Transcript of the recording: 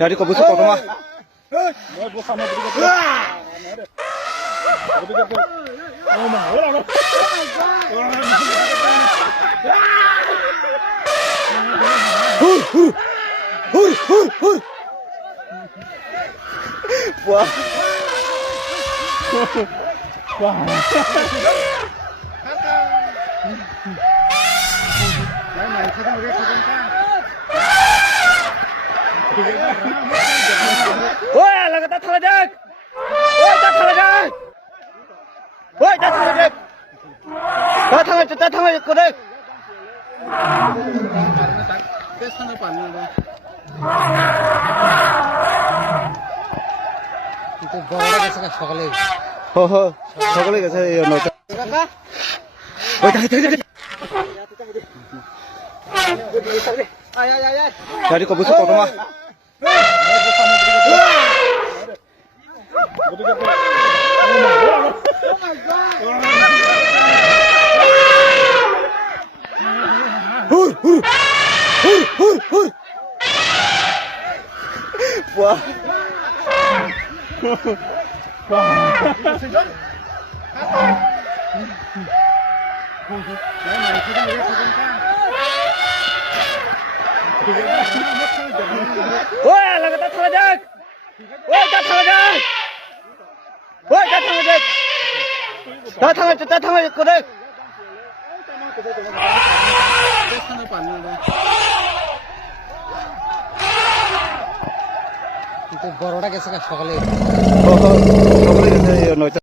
Dari kau busuk kau mah. Wah. Oi, lagi tak terlajak. Oi, tak terlajak. Oi, tak terlajak. Tak terlajak kau dek. itu বড়টা গেছে সকালে সকালে গেছে এই 9টা ওই dari kau busuk kau mah. Wah. Oi, lagi tak terlajak. Oi, tak terlajak. Oi, tak terlajak. Tak terlajak kau dek. itu বড়টা গেছে সকালে সকালে গেছে এই 9টা